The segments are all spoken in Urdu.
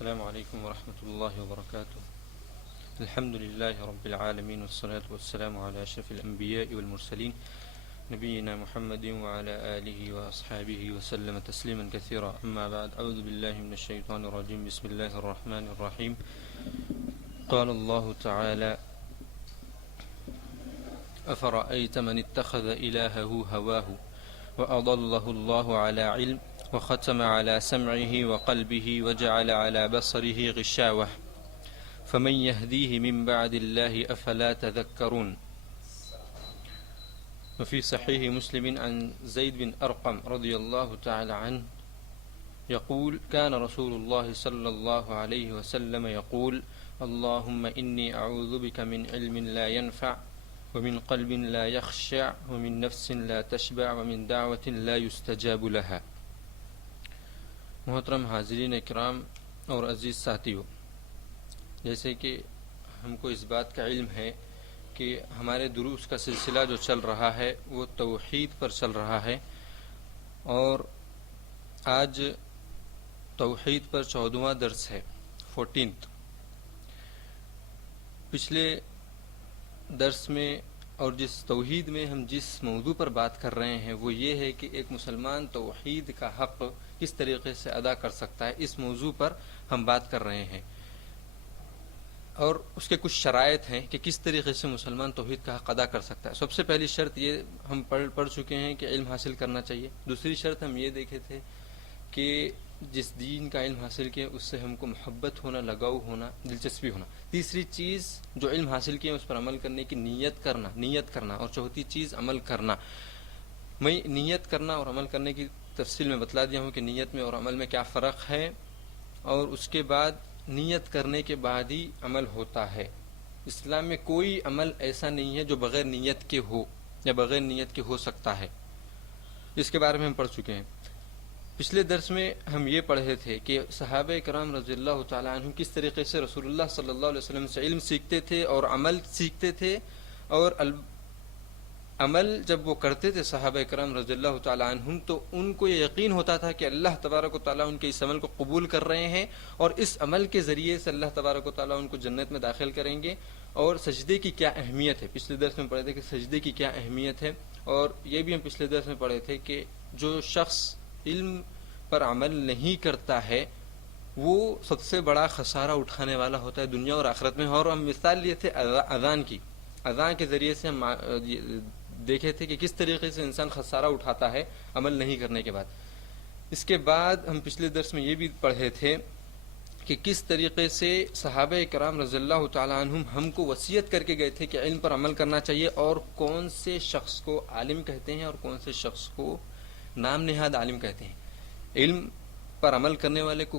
السلام عليكم ورحمة الله وبركاته. الحمد لله رب العالمين والصلاة والسلام على أشرف الأنبياء والمرسلين نبينا محمد وعلى آله وأصحابه وسلم تسليما كثيرا. أما بعد، أعوذ بالله من الشيطان الرجيم. بسم الله الرحمن الرحيم. قال الله تعالى: أفرأيت من اتخذ إلهه هواه وأضله الله على علم وختم على سمعه وقلبه وجعل على بصره غشاوة فمن يهديه من بعد الله أفلا تذكرون. وفي صحيح مسلم عن زيد بن أرقم رضي الله تعالى عنه يقول: كان رسول الله صلى الله عليه وسلم يقول: اللهم إني أعوذ بك من علم لا ينفع ومن قلب لا يخشع ومن نفس لا تشبع ومن دعوة لا يستجاب لها. محترم حاضرین اکرام اور عزیز ساتھیو، جیسے کہ ہم کو اس بات کا علم ہے کہ ہمارے دروس کا سلسلہ جو چل رہا ہے وہ توحید پر چل رہا ہے، اور آج توحید پر 14واں درس ہے، 14th۔ پچھلے درس میں اور جس توحید میں ہم جس موضوع پر بات کر رہے ہیں وہ یہ ہے کہ ایک مسلمان توحید کا حق کس طریقے سے ادا کر سکتا ہے، اس موضوع پر ہم بات کر رہے ہیں، اور اس کے کچھ شرائط ہیں کہ کس طریقے سے مسلمان توحید کا حق ادا کر سکتا ہے۔ سب سے پہلی شرط یہ ہم پڑھ چکے ہیں کہ علم حاصل کرنا چاہیے۔ دوسری شرط ہم یہ دیکھے تھے کہ جس دین کا علم حاصل کیا اس سے ہم کو محبت ہونا، لگاؤ ہونا، دلچسپی ہونا۔ تیسری چیز جو علم حاصل کیا اس پر عمل کرنے کی نیت کرنا، اور چوتھی چیز عمل کرنا۔ میں نیت کرنا اور عمل کرنے کی تفصیل میں بتلا دیا ہوں کہ نیت میں اور عمل میں کیا فرق ہے، اور اس کے بعد نیت کرنے کے بعد ہی عمل ہوتا ہے۔ اسلام میں کوئی عمل ایسا نہیں ہے جو بغیر نیت کے ہو یا بغیر نیت کے ہو سکتا ہے۔ اس کے بارے میں ہم پڑھ چکے ہیں۔ پچھلے درس میں ہم یہ پڑھے تھے کہ صحابہ کرام رضی اللہ تعالیٰ عنہ کس طریقے سے رسول اللہ صلی اللہ علیہ وسلم سے علم سیکھتے تھے اور عمل سیکھتے تھے، اور عمل جب وہ کرتے تھے صحابہ کرام رضی اللہ تعالیٰ عنہ تو ان کو یہ یقین ہوتا تھا کہ اللہ تبارک و تعالیٰ ان کے اس عمل کو قبول کر رہے ہیں، اور اس عمل کے ذریعے سے اللہ تبارک و تعالیٰ ان کو جنت میں داخل کریں گے۔ اور سجدے کی کیا اہمیت ہے، پچھلے درس میں پڑھے تھے کہ سجدے کی کیا اہمیت ہے، اور یہ بھی ہم پچھلے درس میں پڑھے تھے کہ جو شخص علم پر عمل نہیں کرتا ہے وہ سب سے بڑا خسارہ اٹھانے والا ہوتا ہے دنیا اور آخرت میں۔ اور ہم مثال لیے تھے اذان کی، اذان کے ذریعے سے ہم دیکھے تھے کہ کس طریقے سے انسان خسارہ اٹھاتا ہے عمل نہیں کرنے کے بعد۔ اس کے بعد ہم پچھلے درس میں یہ بھی پڑھے تھے کہ کس طریقے سے صحابہ کرام رضی اللہ تعالیٰ عنہم ہم کو وصیت کر کے گئے تھے کہ علم پر عمل کرنا چاہیے، اور کون سے شخص کو عالم کہتے ہیں اور کون سے شخص کو نام نہاد عالم کہتے ہیں، علم پر عمل کرنے والے کو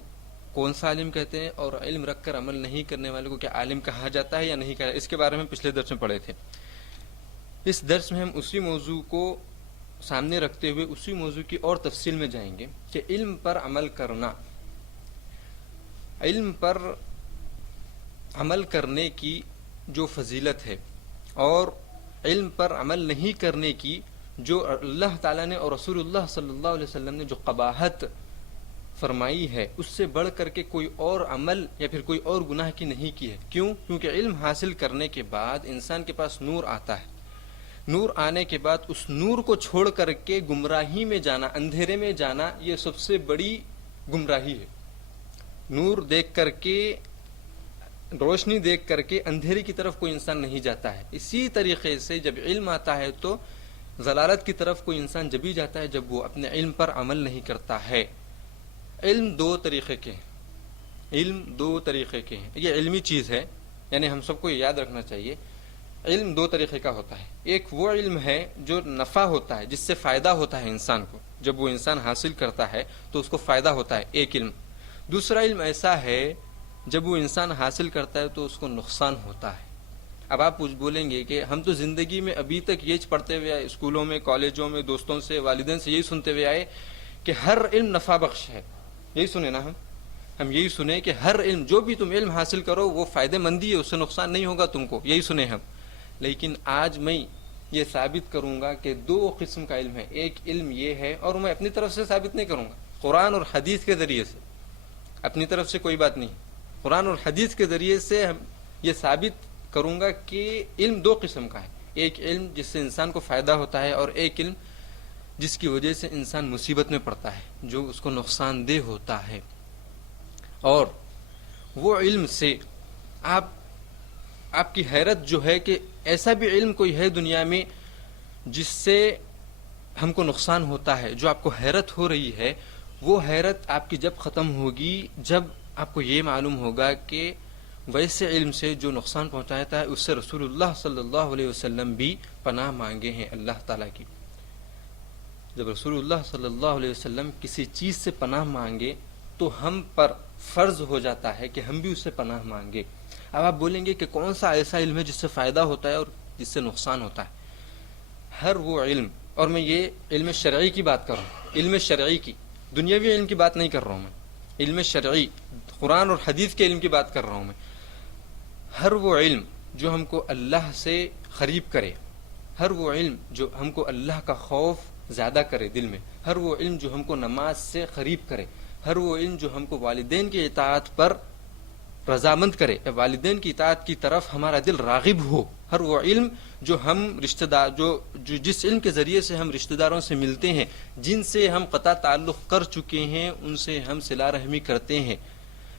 کون سا عالم کہتے ہیں، اور علم رکھ کر عمل نہیں کرنے والے کو کیا عالم کہا جاتا ہے یا نہیں کہا، اس کے بارے میں پچھلے درس میں پڑھے تھے۔ اس درس میں ہم اسی موضوع کو سامنے رکھتے ہوئے اسی موضوع کی اور تفصیل میں جائیں گے کہ علم پر عمل کرنا، علم پر عمل کرنے کی جو فضیلت ہے، اور علم پر عمل نہیں کرنے کی جو اللہ تعالیٰ نے اور رسول اللہ صلی اللہ علیہ وسلم نے جو قباحت فرمائی ہے اس سے بڑھ کر کے کوئی اور عمل یا پھر کوئی اور گناہ کی نہیں کی ہے۔ کیوں؟ کیونکہ علم حاصل کرنے کے بعد انسان کے پاس نور آتا ہے، نور آنے کے بعد اس نور کو چھوڑ کر کے گمراہی میں جانا، اندھیرے میں جانا، یہ سب سے بڑی گمراہی ہے۔ نور دیکھ کر کے، روشنی دیکھ کر کے اندھیرے کی طرف کوئی انسان نہیں جاتا ہے۔ اسی طریقے سے جب علم آتا ہے تو ضلالت کی طرف کوئی انسان جبھی جاتا ہے جب وہ اپنے علم پر عمل نہیں کرتا ہے۔ علم دو طریقے کے ہیں، علم دو طریقے کے ہیں، یہ علمی چیز ہے، یعنی ہم سب کو یہ یاد رکھنا چاہیے۔ علم دو طریقے کا ہوتا ہے، ایک وہ علم ہے جو نفع ہوتا ہے، جس سے فائدہ ہوتا ہے انسان کو، جب وہ انسان حاصل کرتا ہے تو اس کو فائدہ ہوتا ہے، ایک علم۔ دوسرا علم ایسا ہے جب وہ انسان حاصل کرتا ہے تو اس کو نقصان ہوتا ہے۔ اب آپ کچھ بولیں گے کہ ہم تو زندگی میں ابھی تک یہ پڑھتے ہوئے آئے، اسکولوں میں، کالجوں میں، دوستوں سے، والدین سے یہی سنتے ہوئے آئے کہ ہر علم نفع بخش ہے، یہی سنے نا ہم یہی سنے کہ ہر علم، جو بھی تم علم حاصل کرو وہ فائدہ مندی ہے، اس سے نقصان نہیں ہوگا تم کو، یہی سنے ہم۔ لیکن آج میں یہ ثابت کروں گا کہ دو قسم کا علم ہے، ایک علم یہ ہے، اور میں اپنی طرف سے ثابت نہیں کروں گا، قرآن اور حدیث کے ذریعے سے، اپنی طرف سے کوئی بات نہیں. قرآن اور حدیث کے ذریعے سے ہم یہ ثابت کروں گا کہ علم دو قسم کا ہے. ایک علم جس سے انسان کو فائدہ ہوتا ہے، اور ایک علم جس کی وجہ سے انسان مصیبت میں پڑتا ہے، جو اس کو نقصان دہ ہوتا ہے. اور وہ علم سے آپ کی حیرت جو ہے کہ ایسا بھی علم کوئی ہے دنیا میں جس سے ہم کو نقصان ہوتا ہے، جو آپ کو حیرت ہو رہی ہے، وہ حیرت آپ کی جب ختم ہوگی جب آپ کو یہ معلوم ہوگا کہ ویسے علم سے جو نقصان پہنچاتا ہے اس سے رسول اللہ صلی اللہ علیہ وسلم بھی پناہ مانگے ہیں اللہ تعالیٰ کی. جب رسول اللہ صلی اللہ علیہ وسلم کسی چیز سے پناہ مانگے تو ہم پر فرض ہو جاتا ہے کہ ہم بھی اس سے پناہ مانگے. اب آپ بولیں گے کہ کون سا ایسا علم ہے جس سے فائدہ ہوتا ہے اور جس سے نقصان ہوتا ہے؟ ہر وہ علم، اور میں یہ علم شرعی کی بات کر رہا ہوں، علم شرعی کی، دنیاوی علم کی بات نہیں کر رہا ہوں میں، علم شرعی، قرآن اور حدیث کے علم کی بات کر رہا ہوں میں. ہر وہ علم جو ہم کو اللہ سے قریب کرے، ہر وہ علم جو ہم کو اللہ کا خوف زیادہ کرے دل میں، ہر وہ علم جو ہم کو نماز سے قریب کرے، ہر وہ علم جو ہم کو والدین کی اطاعت پر رضامند کرے، والدین کی اطاعت کی طرف ہمارا دل راغب ہو، ہر وہ علم جو ہم رشتہ دار جو جس علم کے ذریعے سے ہم رشتہ داروں سے ملتے ہیں، جن سے ہم قطع تعلق کر چکے ہیں، ان سے ہم صلہ رحمی کرتے ہیں،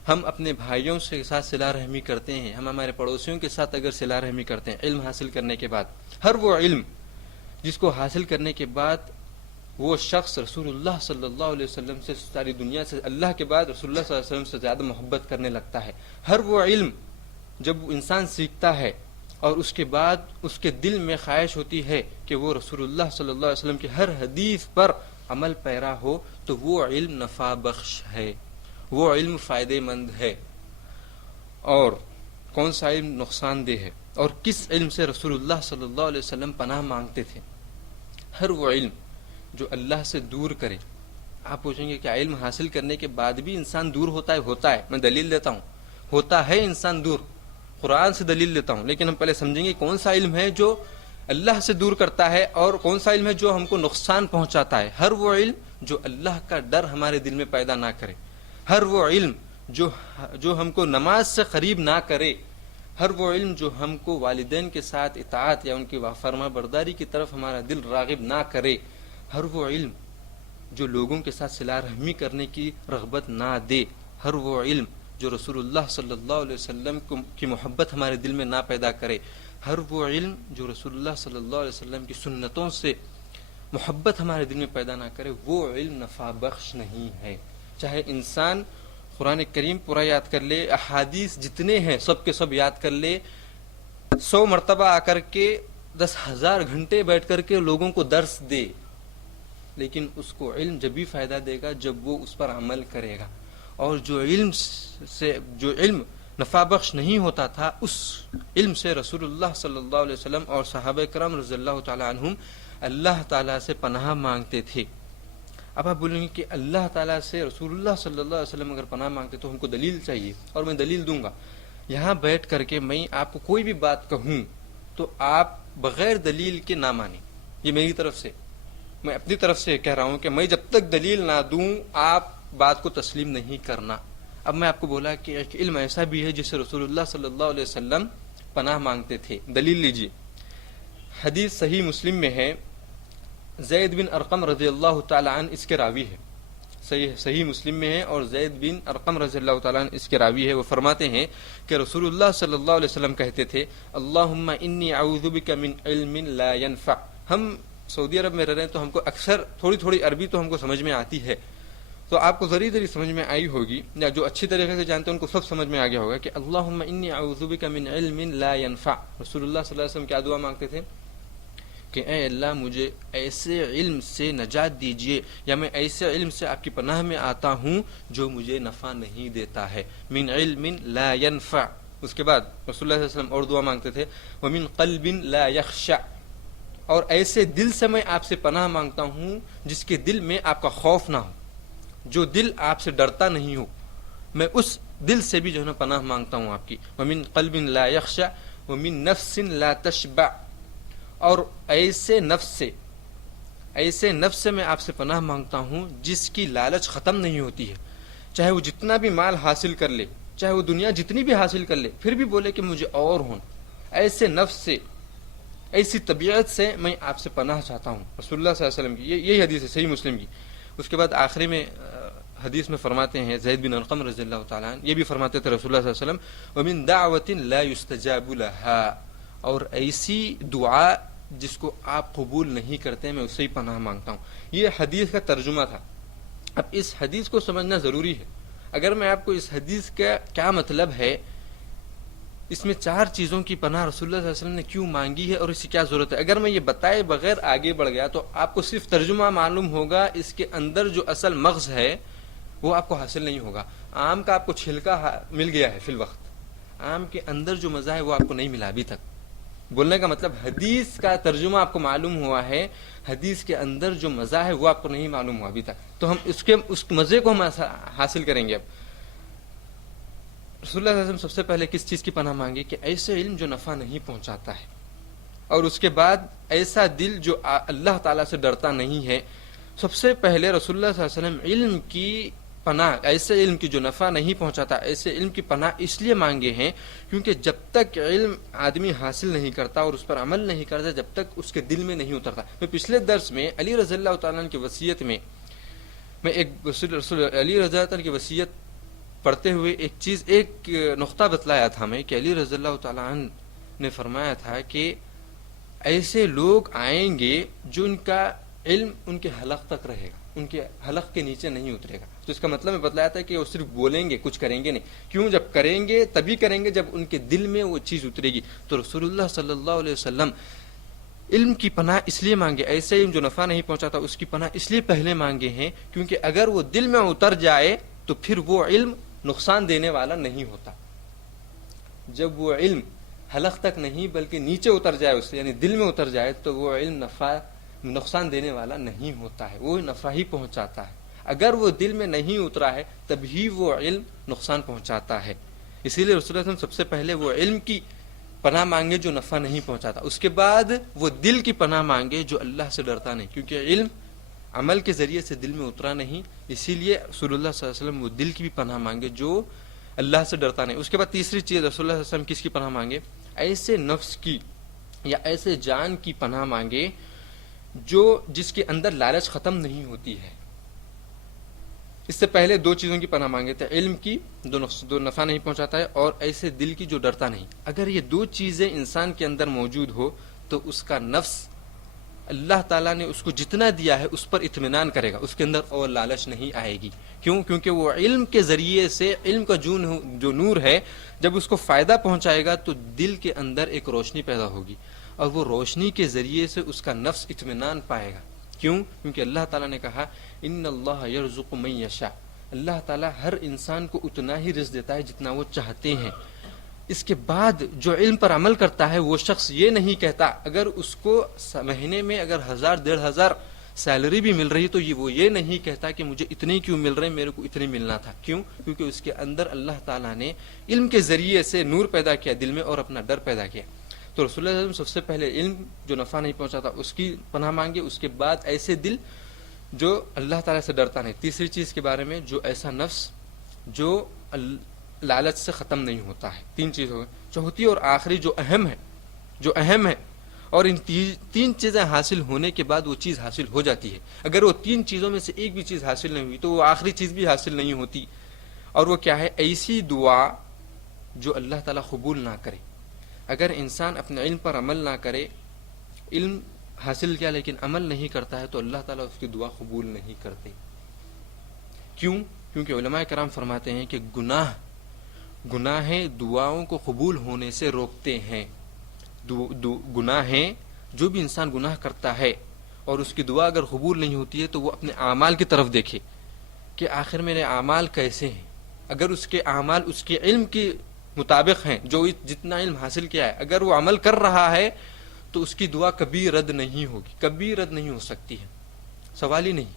ہم اپنے بھائیوں کے ساتھ صلہ رحمی کرتے ہیں، ہم ہمارے پڑوسیوں کے ساتھ اگر صلہ رحمی کرتے ہیں علم حاصل کرنے کے بعد، ہر وہ علم جس کو حاصل کرنے کے بعد وہ شخص رسول اللہ صلی اللہ علیہ وسلم سے، ساری دنیا سے، اللہ کے بعد رسول اللہ صلی اللہ علیہ وسلم سے زیادہ محبت کرنے لگتا ہے. ہر وہ علم جب انسان سیکھتا ہے اور اس کے بعد اس کے دل میں خواہش ہوتی ہے کہ وہ رسول اللہ صلی اللہ علیہ وسلم کی ہر حدیث پر عمل پیرا ہو، تو وہ علم نفع بخش ہے، وہ علم فائدے مند ہے. اور کون سا علم نقصان دہ ہے؟ اور کس علم سے رسول اللہ صلی اللہ علیہ وسلم پناہ مانگتے تھے؟ ہر وہ علم جو اللہ سے دور کرے. آپ پوچھیں گے کیا علم حاصل کرنے کے بعد بھی انسان دور ہوتا ہے؟ ہوتا ہے، میں دلیل دیتا ہوں، ہوتا ہے انسان دور، قرآن سے دلیل دیتا ہوں. لیکن ہم پہلے سمجھیں گے کون سا علم ہے جو اللہ سے دور کرتا ہے اور کون سا علم ہے جو ہم کو نقصان پہنچاتا ہے. ہر وہ علم جو اللہ کا ڈر ہمارے دل میں پیدا نہ کرے، ہر وہ علم جو ہم کو نماز سے قریب نہ کرے، ہر وہ علم جو ہم کو والدین کے ساتھ اطاعت یا ان کی فرما برداری کی طرف ہمارا دل راغب نہ کرے، ہر وہ علم جو لوگوں کے ساتھ صلہ رحمی کرنے کی رغبت نہ دے، ہر وہ علم جو رسول اللہ صلی اللہ علیہ وسلم کی محبت ہمارے دل میں نہ پیدا کرے، ہر وہ علم جو رسول اللہ صلی اللہ علیہ وسلم کی سنتوں سے محبت ہمارے دل میں پیدا نہ کرے، وہ علم نفع بخش نہیں ہے. چاہے انسان قرآن کریم پورا یاد کر لے، احادیث جتنے ہیں سب کے سب یاد کر لے، 100 مرتبہ آ کر کے 10,000 گھنٹے بیٹھ کر کے لوگوں کو درس دے، لیکن اس کو علم جب بھی فائدہ دے گا جب وہ اس پر عمل کرے گا. اور جو علم نفع بخش نہیں ہوتا تھا، اس علم سے رسول اللہ صلی اللہ علیہ وسلم اور صحابہ کرام رضی اللہ تعالی عنہم اللہ تعالیٰ سے پناہ مانگتے تھے. اب آپ بولیں گے کہ اللہ تعالیٰ سے رسول اللہ صلی اللہ علیہ وسلم اگر پناہ مانگتے تو ہم کو دلیل چاہیے، اور میں دلیل دوں گا. یہاں بیٹھ کر کے میں آپ کو کوئی بھی بات کہوں تو آپ بغیر دلیل کے نہ مانیں. یہ میری طرف سے، میں اپنی طرف سے کہہ رہا ہوں کہ میں جب تک دلیل نہ دوں آپ بات کو تسلیم نہیں کرنا. اب میں آپ کو بولا کہ ایک علم ایسا بھی ہے جس سے رسول اللہ صلی اللہ علیہ وسلم پناہ مانگتے تھے، دلیل لیجیے. حدیث صحیح مسلم میں ہے، زید بن ارقم رضی اللہ تعالی عنہ اس کے راوی ہے، صحیح مسلم میں ہے، اور زید بن ارقم رضی اللہ تعالی عنہ اس کے راوی ہے. وہ فرماتے ہیں کہ رسول اللہ صلی اللہ علیہ وسلم کہتے تھے، اللہم انی اعوذ بک من علم لا ينفع. ہم سعودی عرب میں رہ رہے ہیں تو ہم کو اکثر تھوڑی عربی تو ہم کو سمجھ میں آتی ہے، تو آپ کو ذری سمجھ میں آئی ہوگی، یا جو اچھی طریقے سے جانتے ہیں ان کو سب سمجھ میں آ گیا ہوگا کہ اللہم انی اعوذ بک من علم لا ينفع. رسول اللہ صلی اللہ علیہ وسلم کیا دعا مانگتے تھے کہ اے اللہ مجھے ایسے علم سے نجات دیجئے، یا میں ایسے علم سے آپ کی پناہ میں آتا ہوں جو مجھے نفع نہیں دیتا ہے. من علم لا ينفع. اس کے بعد رسول اللہ صلی اللہ علیہ وسلم اور دعا مانگتے تھے، ومن قلب لا يخشع. اور ایسے دل سے میں آپ سے پناہ مانگتا ہوں جس کے دل میں آپ کا خوف نہ ہو، جو دل آپ سے ڈرتا نہیں ہو، میں اس دل سے بھی جو ہے نا پناہ مانگتا ہوں آپ کی. ومن قلب لا يخشع ومن نفس لا تشبع. اور ایسے نفس سے میں آپ سے پناہ مانگتا ہوں جس کی لالچ ختم نہیں ہوتی ہے، چاہے وہ جتنا بھی مال حاصل کر لے، چاہے وہ دنیا جتنی بھی حاصل کر لے، پھر بھی بولے کہ مجھے اور ہوں، ایسے نفس سے، ایسی طبیعت سے میں آپ سے پناہ چاہتا ہوں. رسول اللہ صلی اللہ علیہ وسلم کی یہی حدیث ہے صحیح مسلم کی. اس کے بعد آخری میں حدیث میں فرماتے ہیں زید بن ارقم رضی اللہ تعالیٰ عنہ یہ بھی فرماتے تھے رسول اللہ صلی اللہ علیہ وسلم ومن دعوت لا يستجاب لها، اور ایسی دعا جس کو آپ قبول نہیں کرتے میں اس سے ہی پناہ مانگتا ہوں. یہ حدیث کا ترجمہ تھا. اب اس حدیث کو سمجھنا ضروری ہے. اگر میں آپ کو اس حدیث کا کیا مطلب ہے، اس میں 4 چیزوں کی پناہ رسول اللہ صلی اللہ علیہ وسلم نے کیوں مانگی ہے اور اس کی کیا ضرورت ہے، اگر میں یہ بتائے بغیر آگے بڑھ گیا تو آپ کو صرف ترجمہ معلوم ہوگا، اس کے اندر جو اصل مغز ہے وہ آپ کو حاصل نہیں ہوگا. آم کا آپ کو چھلکا مل گیا ہے فی الوقت، آم کے اندر جو مزہ ہے وہ آپ کو نہیں ملا ابھی تک. بولنے کا مطلب حدیث کا ترجمہ آپ کو معلوم ہوا ہے، حدیث کے اندر جو مزہ ہے وہ آپ کو نہیں معلوم ہوا ابھی تک. تو ہم اس مزے کو ہم حاصل کریں گے. اب رسول اللہ صلی اللہ علیہ وسلم سب سے پہلے کس چیز کی پناہ مانگی کہ ایسے علم جو نفع نہیں پہنچاتا ہے، اور اس کے بعد ایسا دل جو اللہ تعالیٰ سے ڈرتا نہیں ہے. سب سے پہلے رسول اللہ صلی اللہ علیہ وسلم علم کی پناہ، ایسے علم کی جو نفع نہیں پہنچاتا، ایسے علم کی پناہ اس لیے مانگے ہیں کیونکہ جب تک علم آدمی حاصل نہیں کرتا اور اس پر عمل نہیں کرتا، جب تک اس کے دل میں نہیں اترتا. میں پچھلے درس میں علی رضی اللہ تعالیٰ عنہ کی وصیت میں ایک رسول علی رضی اللہ عنہ کی وصیت پڑھتے ہوئے ایک نقطہ بتلایا تھا میں کہ علی رضی اللہ تعالیٰ عنہ نے فرمایا تھا کہ ایسے لوگ آئیں گے جو ان کا علم ان کے حلق تک رہے گا، ان کے حلق کے نیچے نہیں اترے گا. تو اس کا مطلب میں بتلایا تھا کہ وہ صرف بولیں گے، کچھ کریں گے نہیں. کیوں؟ جب کریں گے تبھی کریں گے جب ان کے دل میں وہ چیز اترے گی. تو رسول اللہ صلی اللہ علیہ وسلم علم کی پناہ اس لیے مانگے، ایسے علم جو نفع نہیں پہنچاتا اس کی پناہ اس لیے پہلے مانگے ہیں کیونکہ اگر وہ دل میں اتر جائے تو پھر وہ علم نقصان دینے والا نہیں ہوتا. جب وہ علم حلق تک نہیں بلکہ نیچے اتر جائے اس سے، یعنی دل میں اتر جائے، تو وہ علم نقصان دینے والا نہیں ہوتا ہے، وہ نفع ہی پہنچاتا ہے. اگر وہ دل میں نہیں اترا ہے تبھی وہ علم نقصان پہنچاتا ہے. اسی لیے رسول اللہ صلی اللہ علیہ وسلم سب سے پہلے وہ علم کی پناہ مانگے جو نفع نہیں پہنچاتا، اس کے بعد وہ دل کی پناہ مانگے جو اللہ سے ڈرتا نہیں، کیونکہ علم عمل کے ذریعے سے دل میں اترا نہیں. اسی لیے رسول اللہ صلی اللہ علیہ وسلم وہ دل کی بھی پناہ مانگے جو اللہ سے ڈرتا نہیں. اس کے بعد تیسری چیز رسول اللہ صلی اللہ علیہ وسلم کس کی پناہ مانگے؟ ایسے نفس کی یا ایسے جان کی پناہ مانگے جس کے اندر لالچ ختم نہیں ہوتی ہے. اس سے پہلے 2 چیزوں کی پناہ مانگے تھے، علم کی جو نفع نہیں پہنچاتا ہے، اور ایسے دل کی جو ڈرتا نہیں. اگر یہ 2 چیزیں انسان کے اندر موجود ہو تو اس کا نفس اللہ تعالیٰ نے اس کو جتنا دیا ہے اس پر اطمینان کرے گا، اس کے اندر اور لالچ نہیں آئے گی. کیوں؟ کیونکہ وہ علم کے ذریعے سے، علم کا جو نور ہے جب اس کو فائدہ پہنچائے گا تو دل کے اندر ایک روشنی پیدا ہوگی، اور وہ روشنی کے ذریعے سے اس کا نفس اطمینان پائے گا. کیوں؟ کیونکہ اللہ تعالیٰ نے کہا ان اللہ یرزق من یشاء، اللہ تعالیٰ ہر انسان کو اتنا ہی رزق دیتا ہے جتنا وہ چاہتے ہیں. اس کے بعد جو علم پر عمل کرتا ہے وہ شخص یہ نہیں کہتا، اگر اس کو مہینے میں اگر 1000-1500 سیلری بھی مل رہی تو وہ یہ نہیں کہتا کہ مجھے اتنے کیوں مل رہے، میرے کو اتنے ملنا تھا. کیوں؟ کیونکہ اس کے اندر اللہ تعالیٰ نے علم کے ذریعے سے نور پیدا کیا دل میں اور اپنا ڈر پیدا کیا. تو رسول اللہ صلی اللہ علیہ وسلم سب سے پہلے علم جو نفع نہیں پہنچاتا اس کی پناہ مانگے، اس کے بعد ایسے دل جو اللہ تعالیٰ سے ڈرتا نہیں. تیسری چیز کے بارے میں جو ایسا نفس جو لالچ سے ختم نہیں ہوتا ہے. 3 چیز ہو گئی. چوتھی اور آخری جو اہم ہے اور ان 3 چیزیں حاصل ہونے کے بعد وہ چیز حاصل ہو جاتی ہے. اگر وہ 3 چیزوں میں سے ایک بھی چیز حاصل نہیں ہوئی تو وہ آخری چیز بھی حاصل نہیں ہوتی. اور وہ کیا ہے؟ ایسی دعا جو اللہ تعالیٰ قبول نہ کرے. اگر انسان اپنے علم پر عمل نہ کرے، علم حاصل کیا لیکن عمل نہیں کرتا ہے تو اللہ تعالیٰ اس کی دعا قبول نہیں کرتے. کیوں؟ کیونکہ علماء کرام فرماتے ہیں کہ گناہیں دعاؤں کو قبول ہونے سے روکتے ہیں. گناہیں، جو بھی انسان گناہ کرتا ہے اور اس کی دعا اگر قبول نہیں ہوتی ہے تو وہ اپنے اعمال کی طرف دیکھے کہ آخر میرے اعمال کیسے ہیں. اگر اس کے اعمال اس کے علم کے مطابق ہیں، جو جتنا علم حاصل کیا ہے، اگر وہ عمل کر رہا ہے تو اس کی دعا کبھی رد نہیں ہوگی، کبھی رد نہیں ہو سکتی ہے، سوال ہی نہیں.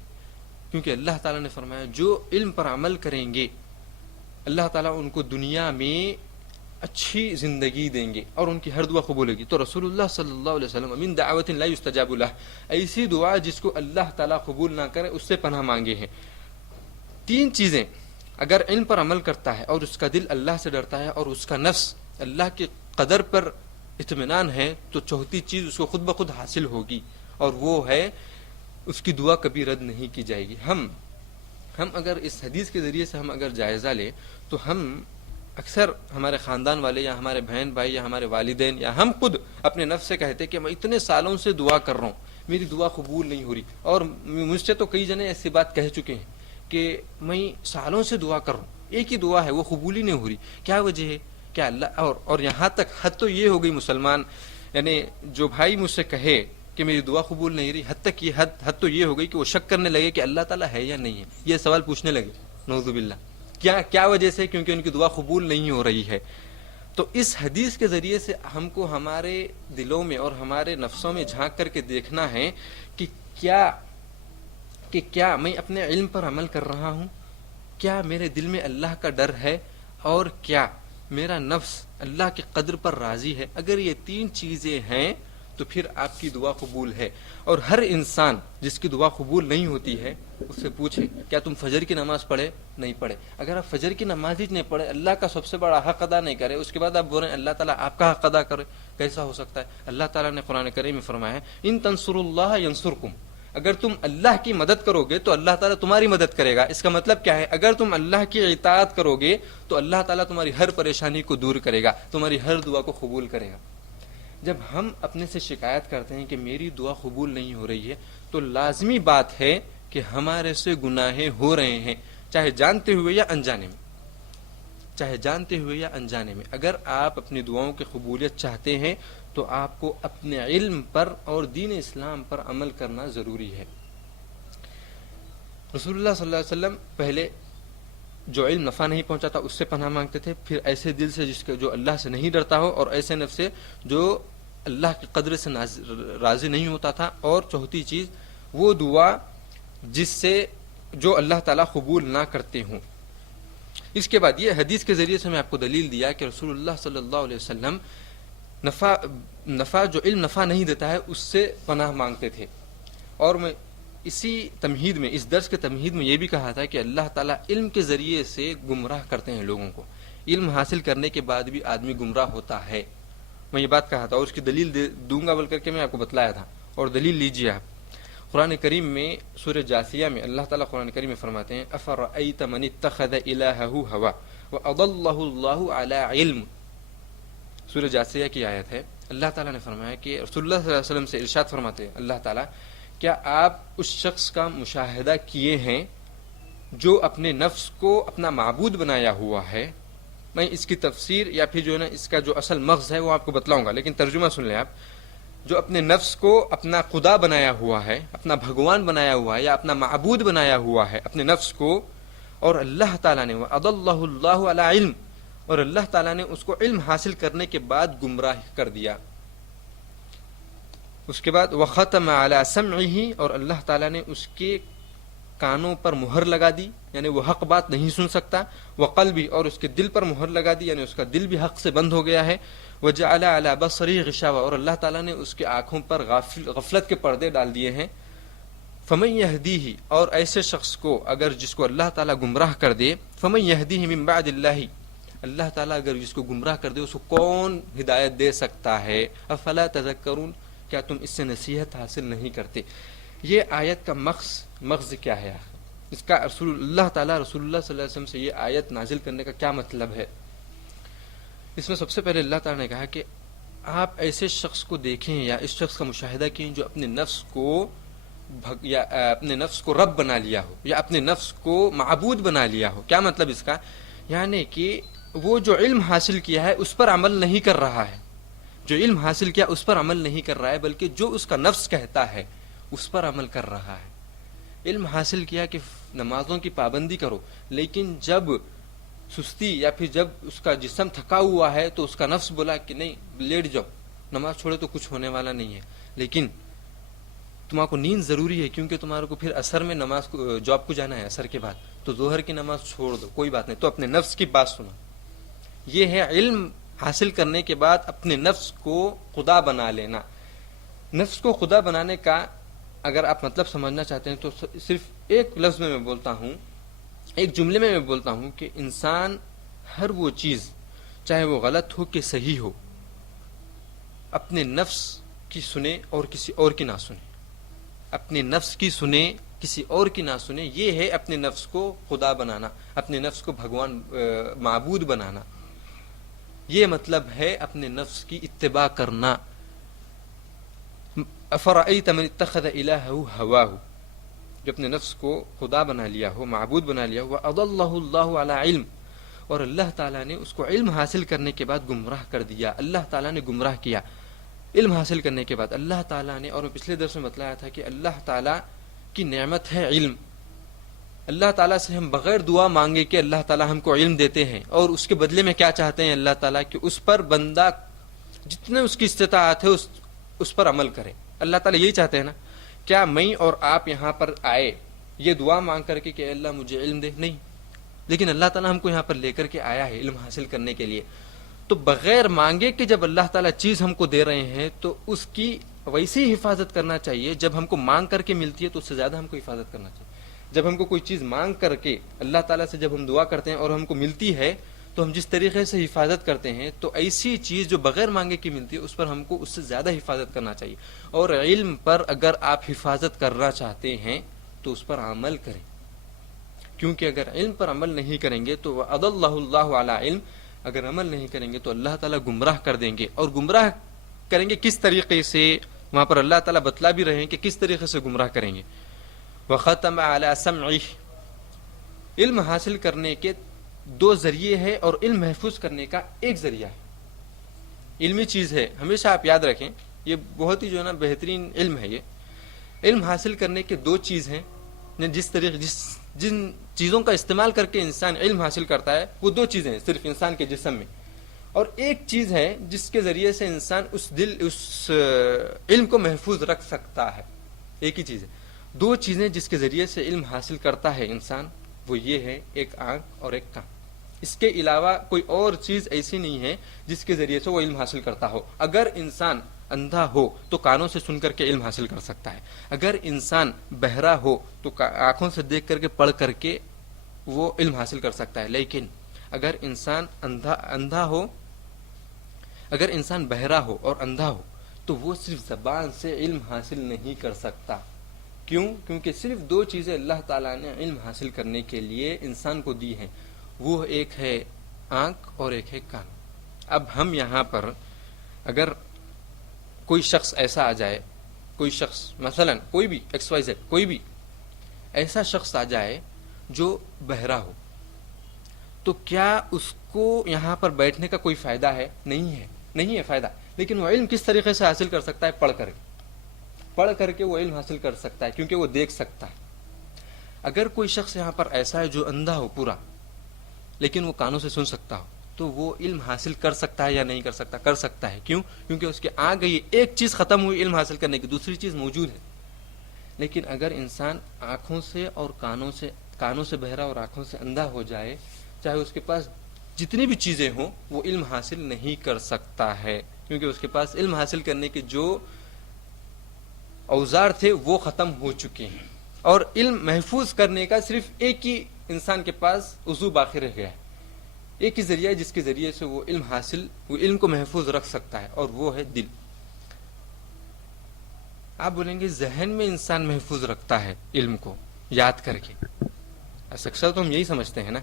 کیونکہ اللہ تعالیٰ نے فرمایا جو علم پر عمل کریں گے اللہ تعالیٰ ان کو دنیا میں اچھی زندگی دیں گے اور ان کی ہر دعا قبول ہوگی. تو رسول اللہ صلی اللہ علیہ وسلم من دعوت لا یستجاب لها، ایسی دعا جس کو اللہ تعالیٰ قبول نہ کرے اس سے پناہ مانگے ہیں. 3 چیزیں اگر علم پر عمل کرتا ہے اور اس کا دل اللہ سے ڈرتا ہے اور اس کا نفس اللہ کی قدر پر اطمینان ہے تو چوتھی چیز اس کو خود بخود حاصل ہوگی، اور وہ ہے اس کی دعا کبھی رد نہیں کی جائے گی۔ ہم اگر اس حدیث کے ذریعے سے ہم اگر جائزہ لیں تو ہم اکثر ہمارے خاندان والے یا ہمارے بہن بھائی یا ہمارے والدین یا ہم خود اپنے نفس سے کہتے کہ میں اتنے سالوں سے دعا کر رہا ہوں، میری دعا قبول نہیں ہو رہی، اور مجھ سے تو کئی جنے ایسی بات کہہ چکے ہیں کہ میں سالوں سے دعا کر رہا ہوں، ایک ہی دعا ہے وہ قبول ہی نہیں ہو رہی، کیا وجہ ہے؟ کیا اللہ اور یہاں تک حد تو یہ ہو گئی مسلمان، یعنی جو بھائی مجھ سے کہے کہ میری دعا قبول نہیں رہی، حد تک یہ حد تو یہ ہو گئی کہ وہ شک کرنے لگے کہ اللہ تعالیٰ ہے یا نہیں ہے، یہ سوال پوچھنے لگے، نعوذ باللہ، کیا وجہ سے؟ کیونکہ ان کی دعا قبول نہیں ہو رہی ہے۔ تو اس حدیث کے ذریعے سے ہم کو ہمارے دلوں میں اور ہمارے نفسوں میں جھانک کر کے دیکھنا ہے کہ کیا میں اپنے علم پر عمل کر رہا ہوں، کیا میرے دل میں اللہ کا ڈر ہے، اور کیا میرا نفس اللہ کی قدر پر راضی ہے۔ اگر یہ تین چیزیں ہیں تو پھر آپ کی دعا قبول ہے۔ اور ہر انسان جس کی دعا قبول نہیں ہوتی ہے اس سے پوچھے کیا تم فجر کی نماز پڑھے؟ نہیں پڑھے۔ اگر آپ فجر کی نماز ہی نہیں پڑھے، اللہ کا سب سے بڑا حق ادا نہیں کرے، اس کے بعد آپ بول رہے ہیں اللہ تعالیٰ آپ کا حق ادا کرے، کیسا ہو سکتا ہے؟ اللہ تعالیٰ نے قرآن کریم میں فرمایا ہے ان تنصروا اللہ ینصرکم، اگر تم اللہ کی مدد کرو گے تو اللہ تعالیٰ تمہاری مدد کرے گا۔ اس کا مطلب کیا ہے؟ اگر تم اللہ کی اطاعت کرو گے تو اللہ تعالیٰ تمہاری ہر پریشانی کو دور کرے گا، تمہاری ہر دعا کو قبول کرے گا۔ جب ہم اپنے سے شکایت کرتے ہیں کہ میری دعا قبول نہیں ہو رہی ہے تو لازمی بات ہے کہ ہمارے سے گناہ ہو رہے ہیں، چاہے جانتے ہوئے یا انجانے میں۔ اگر آپ اپنی دعاؤں کی قبولیت چاہتے ہیں تو آپ کو اپنے علم پر اور دین اسلام پر عمل کرنا ضروری ہے۔ رسول اللہ صلی اللہ علیہ وسلم پہلے جو علم نفع نہیں پہنچاتا اس سے پناہ مانگتے تھے، پھر ایسے دل سے جو اللہ سے نہیں ڈرتا ہو، اور ایسے نفس سے جو اللہ کی قدر سے راضی نہیں ہوتا تھا، اور چوتھی چیز وہ دعا جس سے جو اللہ تعالیٰ قبول نہ کرتے ہوں۔ اس کے بعد یہ حدیث کے ذریعے سے میں آپ کو دلیل دیا کہ رسول اللہ صلی اللہ علیہ وسلم جو علم نفع نہیں دیتا ہے اس سے پناہ مانگتے تھے۔ اور میں اسی تمہید میں، اس درس کے تمہید میں یہ بھی کہا تھا کہ اللہ تعالیٰ علم کے ذریعے سے گمراہ کرتے ہیں لوگوں کو، علم حاصل کرنے کے بعد بھی آدمی گمراہ ہوتا ہے، میں یہ بات کہا تھا، اور اس کی دلیل دوں گا بول کر کے میں آپ کو بتلایا تھا، اور دلیل لیجیے آپ۔ قرآن کریم میں سورہ جاثیہ میں اللہ تعالیٰ قرآن کریم میں فرماتے ہیں افرأیت من اتخذ الہہ ہوا واضلہ اللہ علی علم، سورہ جاثیہ کی آیت ہے۔ اللہ تعالیٰ نے فرمایا کہ رسول اللہ صلی اللہ علیہ وسلم سے ارشاد فرماتے ہیں اللہ تعالیٰ، کیا آپ اس شخص کا مشاہدہ کیے ہیں جو اپنے نفس کو اپنا معبود بنایا ہوا ہے؟ میں اس کی تفسیر یا پھر جو ہے نا اس کا جو اصل مغز ہے وہ آپ کو بتلاؤں گا، لیکن ترجمہ سن لیں آپ۔ جو اپنے نفس کو اپنا خدا بنایا ہوا ہے، اپنا بھگوان بنایا ہوا ہے، یا اپنا معبود بنایا ہوا ہے اپنے نفس کو، اور اللہ تعالیٰ نے وَأَضَلَّهُ اللَّهُ عَلَىٰ عِلْمٍ، اور اللہ تعالیٰ نے اس کو علم حاصل کرنے کے بعد گمراہ کر دیا۔ اس کے بعد وَخَتَمَ عَلَىٰ سَمْعِهِ، اور اللہ تعالیٰ نے اس کے کانوں پر مہر لگا دی، یعنی وہ حق بات نہیں سن سکتا، وَقَلْبِهِ، اور اس کے دل پر مہر لگا دی، یعنی اس کا دل بھی حق سے بند ہو گیا ہے، وَجَعَلَ عَلَىٰ بَصَرِهِ غِشَاوَةً، اور اللہ تعالیٰ نے اس کے آنکھوں پر غفلت کے پردے ڈال دیے ہیں، فَمَن يَهْدِيهِ، اور ایسے شخص کو اگر جس کو اللہ تعالیٰ گمراہ کر دے، فَمَن يَهْدِيهِ مِن بَعْدِ اللَّهِ، اللہ تعالیٰ اگر جس کو گمراہ کر دے اس کو کون ہدایت دے سکتا ہے؟ افلا تذکرون، کیا تم اس سے نصیحت حاصل نہیں کرتے؟ یہ آیت کا مغز کیا ہے؟ اس کا اللہ تعالیٰ رسول اللہ صلی اللہ علیہ وسلم سے یہ آیت نازل کرنے کا کیا مطلب ہے؟ اس میں سب سے پہلے اللہ تعالیٰ نے کہا کہ آپ ایسے شخص کو دیکھیں یا اس شخص کا مشاہدہ کریں جو اپنے نفس کو رب بنا لیا ہو یا اپنے نفس کو معبود بنا لیا ہو۔ کیا مطلب اس کا؟ یعنی کہ وہ جو علم حاصل کیا ہے اس پر عمل نہیں کر رہا ہے، جو علم حاصل کیا اس پر عمل نہیں کر رہا ہے، بلکہ جو اس کا نفس کہتا ہے اس پر عمل کر رہا ہے۔ علم حاصل کیا کہ نمازوں کی پابندی کرو، لیکن جب سستی یا پھر جب اس کا جسم تھکا ہوا ہے تو اس کا نفس بولا کہ نہیں لیٹ جاؤ، نماز چھوڑے تو کچھ ہونے والا نہیں ہے، لیکن تمہارے کو نیند ضروری ہے کیونکہ تمہارے کو پھر عصر میں نماز جاب کو جانا ہے، عصر کے بعد تو ظہر کی نماز چھوڑ دو، کوئی بات نہیں، تو اپنے نفس کی بات سنو۔ یہ ہے علم حاصل کرنے کے بعد اپنے نفس کو خدا بنا لینا۔ نفس کو خدا بنانے کا اگر آپ مطلب سمجھنا چاہتے ہیں تو صرف ایک لفظ میں بولتا ہوں، ایک جملے میں بولتا ہوں کہ انسان ہر وہ چیز چاہے وہ غلط ہو کہ صحیح ہو اپنے نفس کی سنے اور کسی اور کی نہ سنے، اپنے نفس کی سنے کسی اور کی نہ سنے. یہ ہے اپنے نفس کو خدا بنانا، اپنے نفس کو بھگوان معبود بنانا. یہ مطلب ہے اپنے نفس کی اتباع کرنا. افرأیت من اتخذ الہہ ہواہ، جو اپنے نفس کو خدا بنا لیا ہو، معبود بنا لیا ہو. وَأَضَلَّهُ اللَّهُ عَلَى علم، اور اللہ تعالیٰ نے اس کو علم حاصل کرنے کے بعد گمراہ کر دیا. اللہ تعالیٰ نے گمراہ کیا علم حاصل کرنے کے بعد. اللہ تعالیٰ نے، اور میں پچھلے درس میں بتلایا تھا کہ اللہ تعالیٰ کی نعمت ہے علم. اللہ تعالیٰ سے ہم بغیر دعا مانگے کہ اللہ تعالیٰ ہم کو علم دیتے ہیں، اور اس کے بدلے میں کیا چاہتے ہیں اللہ تعالیٰ کہ اس پر بندہ جتنے اس کی استطاعت ہے اس پر عمل کرے. اللہ تعالیٰ یہی چاہتے ہیں نا. کیا میں اور آپ یہاں پر آئے یہ دعا مانگ کر کے کہ اللہ مجھے علم دے؟ نہیں. لیکن اللہ تعالیٰ ہم کو یہاں پر لے کر کے آیا ہے علم حاصل کرنے کے لیے. تو بغیر مانگے کہ جب اللہ تعالیٰ چیز ہم کو دے رہے ہیں تو اس کی ویسی ہی حفاظت کرنا چاہیے. جب ہم کو مانگ کر کے ملتی ہے تو اس سے زیادہ ہم کو حفاظت کرنا چاہیے. جب ہم کو کوئی چیز مانگ کر کے اللہ تعالیٰ سے جب ہم دعا کرتے ہیں اور ہم کو ملتی ہے تو ہم جس طریقے سے حفاظت کرتے ہیں، تو ایسی چیز جو بغیر مانگے کی ملتی ہے اس پر ہم کو اس سے زیادہ حفاظت کرنا چاہیے. اور علم پر اگر آپ حفاظت کرنا چاہتے ہیں تو اس پر عمل کریں، کیونکہ اگر علم پر عمل نہیں کریں گے تو وَأَضَلَّهُ اللَّهُ عَلَى علم، اگر عمل نہیں کریں گے تو اللہ تعالیٰ گمراہ کر دیں گے. اور گمراہ کریں گے کس طریقے سے؟ وہاں پر اللہ تعالیٰ بتلا بھی رہے ہیں کہ کس طریقے سے گمراہ کریں گے. وَخَتَمَ عَلَى سَمْعِهِ، علم حاصل کرنے کے دو ذریعے ہیں اور علم محفوظ کرنے کا ایک ذریعہ ہے. علمی چیز ہے، ہمیشہ آپ یاد رکھیں، یہ بہت ہی جو ہے نا بہترین علم ہے. یہ علم حاصل کرنے کے دو چیز ہیں. جن چیزوں کا استعمال کر کے انسان علم حاصل کرتا ہے وہ دو چیزیں ہیں صرف انسان کے جسم میں. اور ایک چیز ہے جس کے ذریعے سے انسان اس علم کو محفوظ رکھ سکتا ہے. ایک ہی چیز ہے. دو چیزیں جس کے ذریعے سے علم حاصل کرتا ہے انسان، وہ یہ ہے، ایک آنکھ اور ایک کان. اس کے علاوہ کوئی اور چیز ایسی نہیں ہے جس کے ذریعے سے وہ علم حاصل کرتا ہو. اگر انسان اندھا ہو تو کانوں سے سن کر کے علم حاصل کر سکتا ہے. اگر انسان بہرا ہو تو آنکھوں سے دیکھ کر کے پڑھ کر کے وہ علم حاصل کر سکتا ہے. لیکن اگر انسان اندھا ہو، اگر انسان بہرا ہو اور اندھا ہو تو وہ صرف زبان سے علم حاصل نہیں کر سکتا. کیوں؟ کیونکہ صرف دو چیزیں اللہ تعالیٰ نے علم حاصل کرنے کے لیے انسان کو دی ہیں. وہ ایک ہے آنکھ اور ایک ہے کان. اب ہم یہاں پر اگر کوئی شخص ایسا آ جائے، کوئی شخص مثلا کوئی بھی XYZ، کوئی بھی ایسا شخص آ جائے جو بہرا ہو، تو کیا اس کو یہاں پر بیٹھنے کا کوئی فائدہ ہے؟ نہیں ہے فائدہ. لیکن وہ علم کس طریقے سے حاصل کر سکتا ہے؟ پڑھ کر کے وہ علم حاصل کر سکتا ہے، کیونکہ وہ دیکھ سکتا ہے. اگر کوئی شخص یہاں پر ایسا ہے جو اندھا ہو پورا لیکن وہ کانوں سے سن سکتا ہو، تو وہ علم حاصل کر سکتا ہے یا نہیں کر سکتا؟ کر سکتا ہے. کیوں؟ کیونکہ اس کے آ گئی ایک چیز ختم ہوئی علم حاصل کرنے کی، دوسری چیز موجود ہے. لیکن اگر انسان آنکھوں سے اور کانوں سے بہرا اور آنکھوں سے اندھا ہو جائے، چاہے اس کے پاس جتنی بھی چیزیں ہوں، وہ علم حاصل نہیں کر سکتا ہے، کیونکہ اس کے پاس علم حاصل کرنے کے جو اوزار تھے وہ ختم ہو چکے ہیں. اور علم محفوظ کرنے کا صرف ایک ہی انسان کے پاس عضو باقی رہ گیا ہے، ایک ہی ذریعہ ہے جس کے ذریعے سے وہ علم کو محفوظ رکھ سکتا ہے، اور وہ ہے دل. آپ بولیں گے ذہن میں انسان محفوظ رکھتا ہے علم کو یاد کر کے. اکثر تو ہم یہی سمجھتے ہیں نا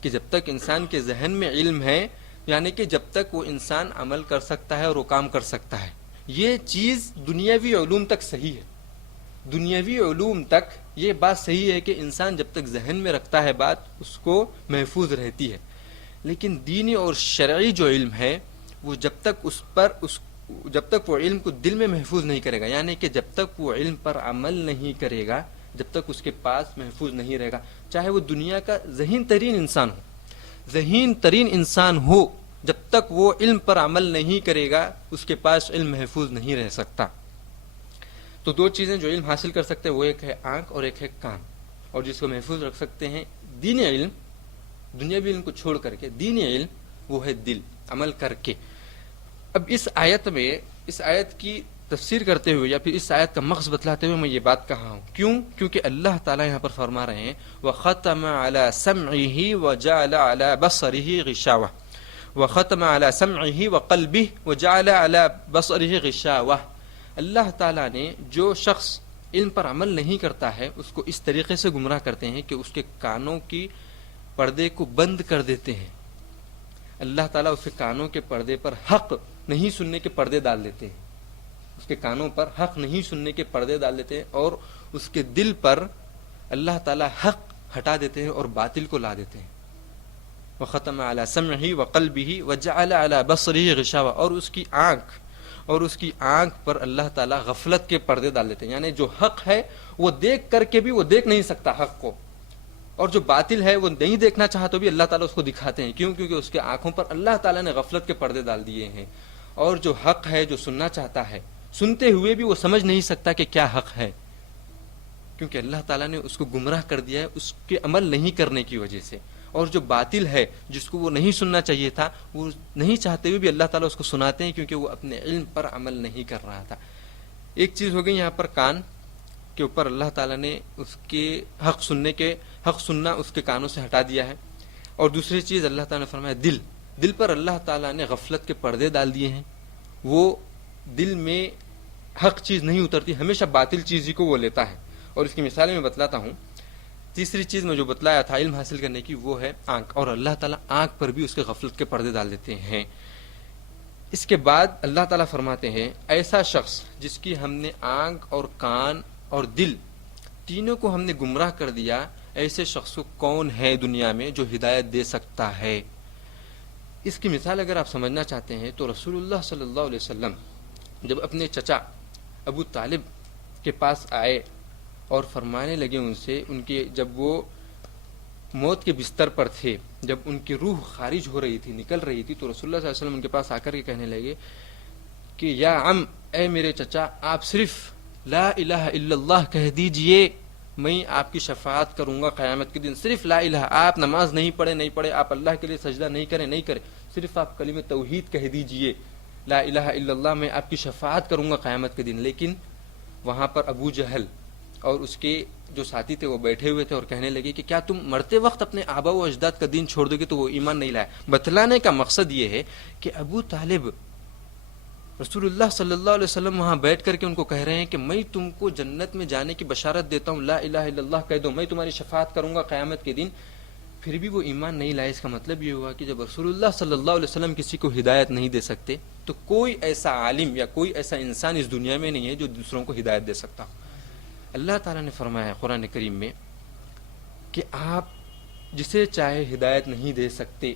کہ جب تک انسان کے ذہن میں علم ہے، یعنی کہ جب تک وہ انسان عمل کر سکتا ہے اور وہ کام کر سکتا ہے. یہ چیز دنیاوی علوم تک صحیح ہے. دنیاوی علوم تک یہ بات صحیح ہے کہ انسان جب تک ذہن میں رکھتا ہے بات، اس کو محفوظ رہتی ہے. لیکن دینی اور شرعی جو علم ہے وہ جب تک وہ علم کو دل میں محفوظ نہیں کرے گا، یعنی کہ جب تک وہ علم پر عمل نہیں کرے گا، جب تک اس کے پاس محفوظ نہیں رہے گا، چاہے وہ دنیا کا ذہین ترین انسان ہو، جب تک وہ علم پر عمل نہیں کرے گا اس کے پاس علم محفوظ نہیں رہ سکتا. تو دو چیزیں جو علم حاصل کر سکتے ہیں وہ ایک ہے آنکھ اور ایک ہے کان. اور جس کو محفوظ رکھ سکتے ہیں دینی علم، دنیاوی علم کو چھوڑ کر کے دینی علم، وہ ہے دل، عمل کر کے. اب اس آیت کی تفسیر کرتے ہوئے یا پھر اس آیت کا مغز بتلاتے ہوئے میں یہ بات کہا ہوں. کیوں؟ کیونکہ اللہ تعالیٰ یہاں پر فرما رہے ہیں وَخَتَمَ عَلَى سَمْعِهِ وَجَعَلَ عَلَى بَصَرِهِ غِشَاوَةً وَخَتَمَ عَلَى سَمْعِهِ وَقَلْبِهِ وَجَعَلَ عَلَى بَصَرِهِ غِشَاوَةً. اللہ تعالیٰ نے جو شخص علم پر عمل نہیں کرتا ہے اس کو اس طریقے سے گمراہ کرتے ہیں کہ اس کے کانوں کی پردے کو بند کر دیتے ہیں. اللہ تعالیٰ اس کے کانوں کے پردے پر حق نہیں سننے کے پردے ڈال دیتے ہیں. اس کے کانوں پر حق نہیں سننے کے پردے ڈال دیتے ہیں اور اس کے دل پر اللہ تعالیٰ حق ہٹا دیتے ہیں اور باطل کو لا دیتے ہیں. وختم علی سمعہ وقلبہ وجعل علی بصرہ غشاوہ. اور اس کی آنکھ پر اللہ تعالیٰ غفلت کے پردے ڈال دیتے ہیں. یعنی جو حق ہے وہ دیکھ کر کے بھی وہ دیکھ نہیں سکتا حق کو, اور جو باطل ہے وہ نہیں دیکھنا چاہا تو بھی اللہ تعالیٰ اس کو دکھاتے ہیں. کیوں؟ کیونکہ اس کے آنکھوں پر اللہ تعالیٰ نے غفلت کے پردے ڈال دیے ہیں. اور جو حق ہے, جو سننا چاہتا ہے, سنتے ہوئے بھی وہ سمجھ نہیں سکتا کہ کیا حق ہے, کیونکہ اللہ تعالیٰ نے اس کو گمراہ کر دیا ہے اس کے عمل نہیں کرنے کی وجہ سے. اور جو باطل ہے جس کو وہ نہیں سننا چاہیے تھا وہ نہیں چاہتے ہوئے بھی اللہ تعالیٰ اس کو سناتے ہیں کیونکہ وہ اپنے علم پر عمل نہیں کر رہا تھا. ایک چیز ہو گئی یہاں پر کان کے اوپر اللہ تعالیٰ نے اس کے حق سننا اس کے کانوں سے ہٹا دیا ہے. اور دوسری چیز اللہ تعالیٰ نے فرمایا دل پر اللہ تعالیٰ نے غفلت کے پردے ڈال دیے ہیں. وہ دل میں حق چیز نہیں اترتی, ہمیشہ باطل چیز ہی کو وہ لیتا ہے. اور اس کی مثالیں میں بتلاتا ہوں. تیسری چیز میں جو بتلایا تھا علم حاصل کرنے کی وہ ہے آنکھ, اور اللہ تعالیٰ آنکھ پر بھی اس کے غفلت کے پردے ڈال دیتے ہیں. اس کے بعد اللہ تعالیٰ فرماتے ہیں ایسا شخص جس کی ہم نے آنکھ اور کان اور دل تینوں کو ہم نے گمراہ کر دیا, ایسے شخص کو کون ہے دنیا میں جو ہدایت دے سکتا ہے. اس کی مثال اگر آپ سمجھنا چاہتے ہیں تو رسول اللہ صلی اللہ علیہ وسلم جب اپنے چچا ابو طالب کے پاس آئے اور فرمانے لگے ان سے, ان کے جب وہ موت کے بستر پر تھے, جب ان کی روح خارج ہو رہی تھی, نکل رہی تھی, تو رسول اللہ صلی اللہ علیہ وسلم ان کے پاس آ کر کے کہنے لگے کہ یا عم, اے میرے چچا, آپ صرف لا الہ الا اللہ کہہ دیجئے, میں آپ کی شفاعت کروں گا قیامت کے دن. صرف لا الہ, آپ نماز نہیں پڑھے, آپ اللہ کے لیے سجدہ نہیں کرے, صرف آپ کلمہ توحید کہہ دیجئے, لا الہ الا اللہ, میں آپ کی شفاعت کروں گا قیامت کے دن. لیکن وہاں پر ابو جہل اور اس کے جو ساتھی تھے وہ بیٹھے ہوئے تھے اور کہنے لگے کہ کیا تم مرتے وقت اپنے آبا و اجداد کا دین چھوڑ دو گے؟ تو وہ ایمان نہیں لائے. بتلانے کا مقصد یہ ہے کہ ابو طالب رسول اللہ صلی اللہ علیہ وسلم وہاں بیٹھ کر کے ان کو کہہ رہے ہیں کہ میں تم کو جنت میں جانے کی بشارت دیتا ہوں, لا الہ الا اللہ کہہ دو, میں تمہاری شفاعت کروں گا قیامت کے دن. پھر بھی وہ ایمان نہیں لائے. اس کا مطلب یہ ہوا کہ جب رسول اللہ صلی اللہ علیہ وسلم کسی کو ہدایت نہیں دے سکتے تو کوئی ایسا عالم یا کوئی ایسا انسان اس دنیا میں نہیں ہے جو دوسروں کو ہدایت دے سکتا. اللہ تعالیٰ نے فرمایا قرآن کریم میں کہ آپ جسے چاہے ہدایت نہیں دے سکتے.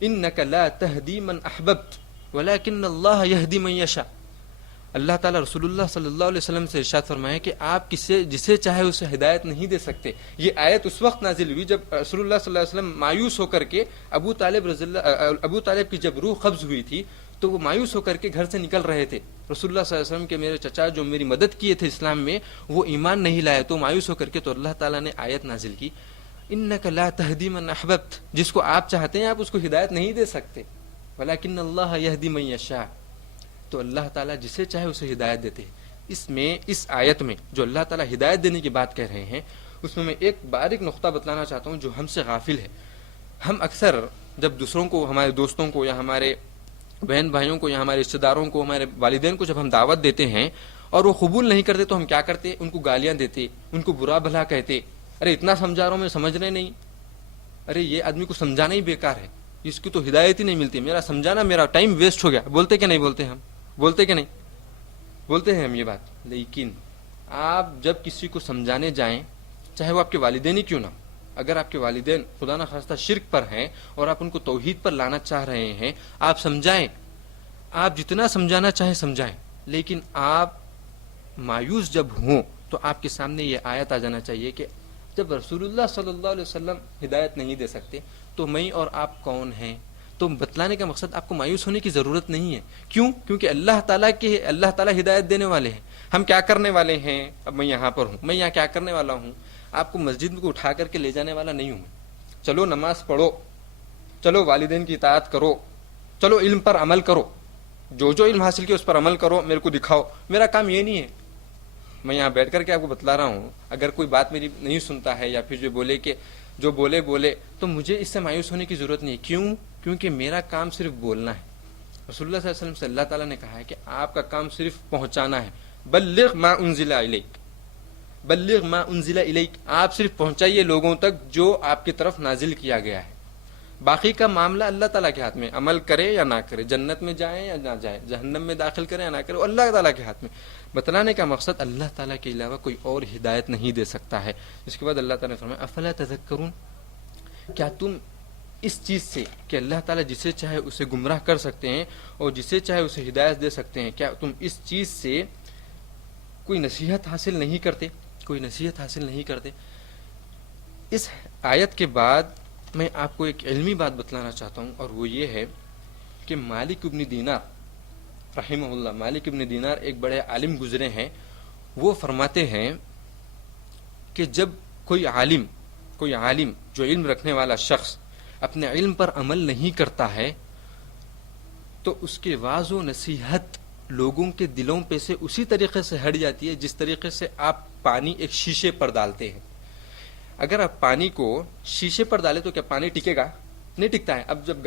انک لا تہدی من احببت ولکن اللہ یہدی من یشاء. اللہ تعالیٰ رسول اللہ صلی اللہ علیہ وسلم سے ارشاد فرمایا کہ آپ جسے چاہے اسے ہدایت نہیں دے سکتے. یہ آیت اس وقت نازل ہوئی جب رسول اللہ صلی اللہ علیہ وسلم مایوس ہو کر کے ابو طالب کی جب روح قبض ہوئی تھی تو وہ مایوس ہو کر کے گھر سے نکل رہے تھے. رسول اللہ صلی اللہ علیہ وسلم کے میرے چچا جو میری مدد کیے تھے اسلام میں وہ ایمان نہیں لائے, تو مایوس ہو کر کے تو اللہ تعالیٰ نے آیت نازل کی انک لا تہدی من احببت, جس کو آپ چاہتے ہیں آپ اس کو ہدایت نہیں دے سکتے, ولکن اللہ یہدی من یشاء. تو اللہ تعالیٰ جسے چاہے اسے ہدایت دیتے ہیں. اس آیت میں جو اللہ تعالیٰ ہدایت دینے کی بات کہہ رہے ہیں اس میں ایک باریک نقطہ بتلانا چاہتا ہوں جو ہم سے غافل ہے. ہم اکثر جب دوسروں کو, ہمارے دوستوں کو یا ہمارے بہن بھائیوں کو یا ہمارے رشتہ داروں کو, ہمارے والدین کو جب ہم دعوت دیتے ہیں اور وہ قبول نہیں کرتے تو ہم کیا کرتے, ان کو گالیاں دیتے, ان کو برا بھلا کہتے, ارے اتنا سمجھا رہا ہوں میں سمجھ رہے نہیں, ارے یہ آدمی کو سمجھانا ہی بیکار ہے, اس کی تو ہدایت ہی نہیں ملتی, میرا سمجھانا میرا ٹائم ویسٹ ہو گیا. بولتے کہ نہیں بولتے ہم, بولتے کہ نہیں بولتے ہیں ہم یہ بات. لیکن آپ جب کسی کو سمجھانے جائیں چاہے وہ آپ کے والدین ہی کیوں نہ, اگر آپ کے والدین خدا نہ خواستہ شرک پر ہیں اور آپ ان کو توحید پر لانا چاہ رہے ہیں, آپ سمجھائیں, آپ جتنا سمجھانا چاہیں سمجھائیں, لیکن آپ مایوس جب ہوں تو آپ کے سامنے یہ آیت آ جانا چاہیے کہ جب رسول اللہ صلی اللہ علیہ وسلم ہدایت نہیں دے سکتے تو میں اور آپ کون ہیں. تو بتلانے کا مقصد آپ کو مایوس ہونے کی ضرورت نہیں ہے. کیوں؟ کیونکہ اللہ تعالیٰ ہدایت دینے والے ہیں. ہم کیا کرنے والے ہیں, اب میں یہاں پر ہوں, میں یہاں کیا کرنے والا ہوں, آپ کو مسجد کو اٹھا کر کے لے جانے والا نہیں ہوں. چلو نماز پڑھو, چلو والدین کی اطاعت کرو, چلو علم پر عمل کرو, جو جو علم حاصل کیا اس پر عمل کرو، میرے کو دکھاؤ. میرا کام یہ نہیں ہے. میں یہاں بیٹھ کر کے آپ کو بتلا رہا ہوں، اگر کوئی بات میری نہیں سنتا ہے یا پھر جو بولے تو مجھے اس سے مایوس ہونے کی ضرورت نہیں ہے. کیوں؟ کیونکہ میرا کام صرف بولنا ہے. رسول اللہ صلی اللہ علیہ وسلم سے اللہ تعالیٰ نے کہا ہے کہ آپ کا کام صرف پہنچانا ہے. بلغ ما انزل الیک، بلغ ما انزل الیک، آپ صرف پہنچائیے لوگوں تک جو آپ کی طرف نازل کیا گیا ہے. باقی کا معاملہ اللہ تعالیٰ کے ہاتھ میں، عمل کرے یا نہ کرے، جنت میں جائیں یا نہ جائیں، جہنم میں داخل کرے یا نہ کرے، اللہ تعالیٰ کے ہاتھ میں. بتلانے کا مقصد اللہ تعالیٰ کے علاوہ کوئی اور ہدایت نہیں دے سکتا ہے. اس کے بعد اللہ تعالیٰ نے فرمایا افلا تذکرون، کیا تم اس چیز سے کہ اللہ تعالیٰ جسے چاہے اسے گمراہ کر سکتے ہیں اور جسے چاہے اسے ہدایت دے سکتے ہیں، کیا تم اس چیز سے کوئی نصیحت حاصل نہیں کرتے؟ کوئی نصیحت حاصل نہیں کرتے. اس آیت کے بعد میں آپ کو ایک علمی بات بتلانا چاہتا ہوں، اور وہ یہ ہے کہ مالک ابن دینار رحمہ اللہ، مالک ابن دینار ایک بڑے عالم گزرے ہیں. وہ فرماتے ہیں کہ جب کوئی عالم جو علم رکھنے والا شخص اپنے علم پر عمل نہیں کرتا ہے تو اس کے وعظ و نصیحت لوگوں کے دلوں پہ سے اسی طریقے سے ہٹ جاتی ہے جس طریقے سے آپ پانی ایک شیشے پر ڈالتے ہیں. اگر آپ پانی کو شیشے پر ڈالیں تو کیا پانی ٹکے گا؟ نہیں ٹکتا ہے. اب جب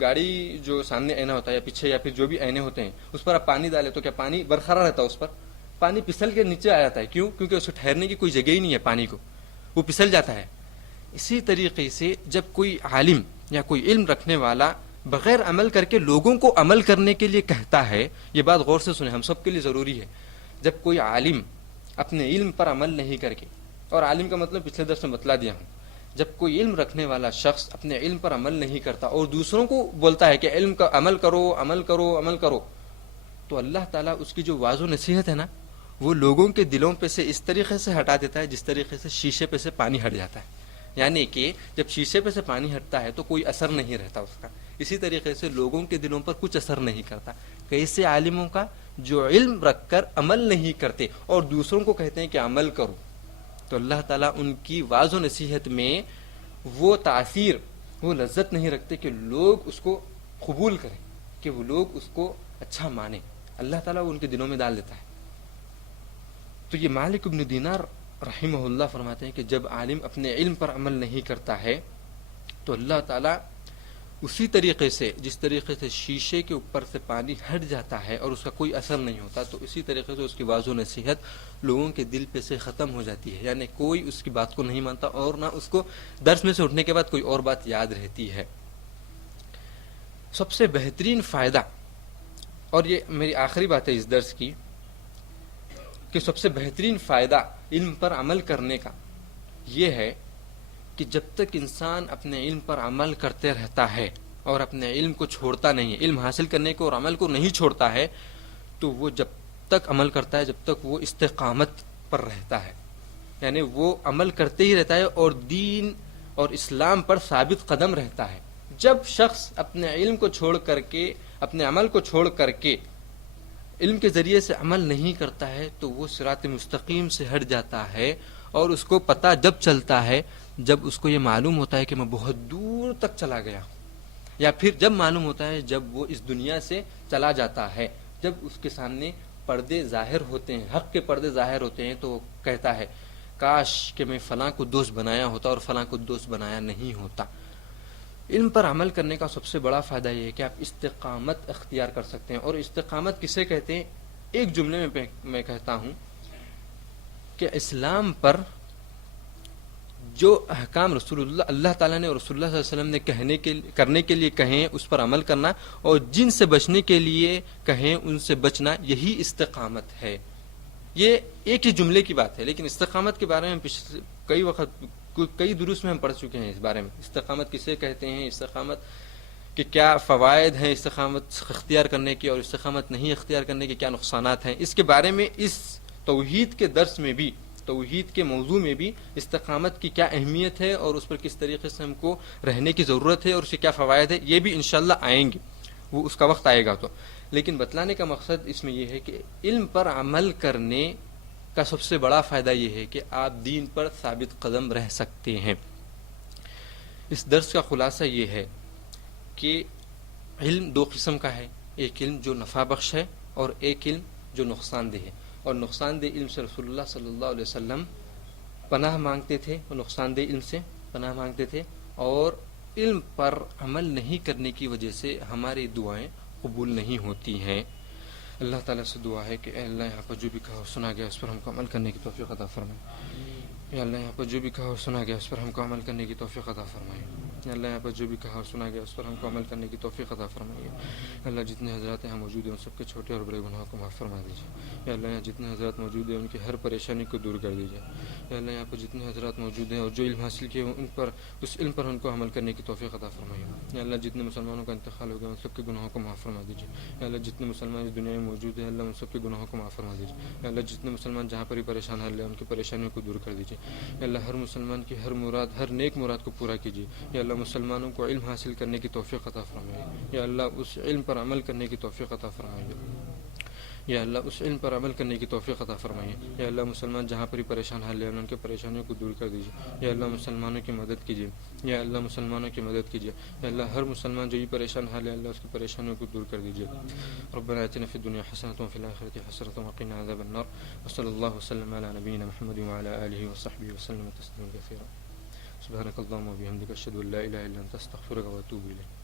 گاڑی جو سامنے آئینہ ہوتا ہے یا پیچھے یا پھر جو بھی آئینے ہوتے ہیں اس پر آپ پانی ڈالیں تو کیا پانی برقرار رہتا ہے؟ اس پر پانی پھسل کے نیچے آ جاتا ہے. کیوں؟ کیونکہ اسے ٹھہرنے کی کوئی جگہ ہی نہیں ہے پانی کو، وہ پھسل جاتا ہے. اسی طریقے سے جب کوئی عالم یا کوئی علم رکھنے والا بغیر عمل کر کے لوگوں کو عمل کرنے کے لیے کہتا ہے، یہ بات غور سے سنیں، ہم سب کے لیے ضروری ہے. جب کوئی عالم اپنے علم پر عمل نہیں کر کے، اور عالم کا مطلب پچھلے درس میں بتلا دیا ہوں، جب کوئی علم رکھنے والا شخص اپنے علم پر عمل نہیں کرتا اور دوسروں کو بولتا ہے کہ علم کا عمل کرو عمل کرو عمل کرو، تو اللہ تعالیٰ اس کی جو واضح و نصیحت ہے نا وہ لوگوں کے دلوں پہ سے اس طریقے سے ہٹا دیتا ہے جس طریقے سے شیشے پہ سے پانی ہٹ جاتا ہے. یعنی کہ جب شیشے پہ سے پانی ہٹتا ہے تو کوئی اثر نہیں رہتا اس کا، اسی طریقے سے لوگوں کے دلوں پر کچھ اثر نہیں کرتا. کیسے عالموں کا جو علم رکھ کر عمل نہیں کرتے اور دوسروں کو کہتے ہیں کہ عمل کرو، تو اللہ تعالیٰ ان کی واضح و نصیحت میں وہ تاثیر، وہ لذت نہیں رکھتے کہ لوگ اس کو قبول کریں، کہ وہ لوگ اس کو اچھا مانیں. اللہ تعالیٰ وہ ان کے دلوں میں ڈال دیتا ہے. تو یہ مالک ابن دینار رحمہ اللہ فرماتے ہیں کہ جب عالم اپنے علم پر عمل نہیں کرتا ہے تو اللہ تعالیٰ اسی طریقے سے جس طریقے سے شیشے کے اوپر سے پانی ہٹ جاتا ہے اور اس کا کوئی اثر نہیں ہوتا، تو اسی طریقے سے اس کی واضح و نصیحت لوگوں کے دل پہ سے ختم ہو جاتی ہے. یعنی کوئی اس کی بات کو نہیں مانتا اور نہ اس کو درس میں سے اٹھنے کے بعد کوئی اور بات یاد رہتی ہے. سب سے بہترین فائدہ، اور یہ میری آخری بات ہے اس درس کی، کہ سب سے بہترین فائدہ علم پر عمل کرنے کا یہ ہے کہ جب تک انسان اپنے علم پر عمل کرتے رہتا ہے اور اپنے علم کو چھوڑتا نہیں ہے، علم حاصل کرنے کو اور عمل کو نہیں چھوڑتا ہے، تو وہ جب تک عمل کرتا ہے جب تک وہ استقامت پر رہتا ہے. یعنی وہ عمل کرتے ہی رہتا ہے اور دین اور اسلام پر ثابت قدم رہتا ہے. جب شخص اپنے علم کو چھوڑ کر کے، اپنے عمل کو چھوڑ کر کے علم کے ذریعے سے عمل نہیں کرتا ہے تو وہ صراط مستقیم سے ہٹ جاتا ہے. اور اس کو پتہ جب چلتا ہے جب اس کو یہ معلوم ہوتا ہے کہ میں بہت دور تک چلا گیا ہوں، یا پھر جب معلوم ہوتا ہے جب وہ اس دنیا سے چلا جاتا ہے، جب اس کے سامنے پردے ظاہر ہوتے ہیں، حق کے پردے ظاہر ہوتے ہیں، تو وہ کہتا ہے کاش کہ میں فلاں کو دوست بنایا ہوتا اور فلاں کو دوست بنایا نہیں ہوتا. علم پر عمل کرنے کا سب سے بڑا فائدہ یہ ہے کہ آپ استقامت اختیار کر سکتے ہیں. اور استقامت کسے کہتے ہیں؟ ایک جملے میں کہتا ہوں کہ اسلام پر جو احکام اللہ تعالیٰ نے اور رسول اللہ صلی اللہ علیہ وسلم نے کرنے کے لیے کہیں اس پر عمل کرنا، اور جن سے بچنے کے لیے کہیں ان سے بچنا، یہی استقامت ہے. یہ ایک ہی جملے کی بات ہے، لیکن استقامت کے بارے میں کئی دروس میں ہم پڑھ چکے ہیں اس بارے میں. استقامت کسے کہتے ہیں، استقامت کے کیا فوائد ہیں، استقامت اختیار کرنے کے اور استقامت نہیں اختیار کرنے کے کیا نقصانات ہیں، اس کے بارے میں اس توحید کے درس میں بھی، توحید کے موضوع میں بھی استقامت کی کیا اہمیت ہے اور اس پر کس طریقے سے ہم کو رہنے کی ضرورت ہے اور اس کے کیا فوائد ہے، یہ بھی انشاءاللہ آئیں گے، وہ اس کا وقت آئے گا. تو لیکن بتلانے کا مقصد اس میں یہ ہے کہ علم پر عمل کرنے کا سب سے بڑا فائدہ یہ ہے کہ آپ دین پر ثابت قدم رہ سکتے ہیں. اس درس کا خلاصہ یہ ہے کہ علم دو قسم کا ہے. ایک علم جو نفع بخش ہے اور ایک علم جو نقصان دہ ہے. اور نقصان دہ علم سے رسول اللہ صلی اللہ علیہ وسلم پناہ مانگتے تھے، اور نقصان دہ علم سے پناہ مانگتے تھے، اور علم پر عمل نہیں کرنے کی وجہ سے ہماری دعائیں قبول نہیں ہوتی ہیں. اللہ تعالیٰ سے دعا ہے کہ اے اللہ یہاں پر جو بھی کہا سنا گیا اس پر ہم کو عمل کرنے کی توفیق عطا فرمائے. یا اللہ یہاں پر جو بھی کہا سنا گیا اس پر ہم کو عمل کرنے کی توفیق عطا فرمائے. یا اللہ یہاں پر جو بھی کہا سنا گیا اس پر ہم کو عمل کرنے کی توفیق عطا فرمائیے. اللہ جتنے حضرات یہاں موجود ہیں ان سب کے چھوٹے اور بڑے گناہوں کو معاف فرما دیجیے. یا اللہ یہاں جتنے حضرات موجود ہیں ان کی ہر پریشانی کو دور کر دیجیے. یا اللہ یہاں پر جتنے حضرات موجود ہیں اور جو علم حاصل کیے ان پر اس علم پر ان کو عمل کرنے کی توفیق عطا فرمائیے. یا اللہ جتنے مسلمانوں کا انتقال ہو گیا ان سب کے گناہوں کو معاف فرما دیجیے. یا اللہ جتنے مسلمان اس دنیا میں موجود ہیں اللہ ان سب کے گناہوں کو معاف فرما دیجیے. یا اللہ جتنے مسلمان جہاں پر ہی پریشان حال ہیں ان کی پریشانیوں کو دور کر دیجیے. یا اللہ ہر مسلمان کی ہر مراد، ہر نیک مراد کو پورا کیجیے. یا اللہ مسلمانوں کو علم حاصل کرنے کی توفیق عطا فرمائیے. یا اللہ اس علم پر عمل کرنے کی توفیق عطا فرمائیے. یا اللہ اس علم پر عمل کرنے کی توفیق عطا فرمائیے. یا اللہ مسلمان جہاں پر ہی پریشان حال ہیں ان کے پریشانیوں کو دور کر دیجیے. یا اللہ مسلمانوں کی مدد کیجیے. یا اللہ مسلمانوں کی مدد کیجیے. یا اللہ ہر مسلمان جو یہ پریشان حال ہے اللہ اس کی پریشانیوں کو دور کر دیجیے. ربنا آتنا فی الدنیا حسنۃ وفی الآخرۃ حسنۃ وقنا عذاب النار. وصلی اللہ وسلم علی نبینا محمد وعلی آلہ وصحبہ وسلم تسلیما کثیرا. سبحانک اللہم وبحمدک اشہد ان لا الہ الا انت استغفرک واتوب الیک.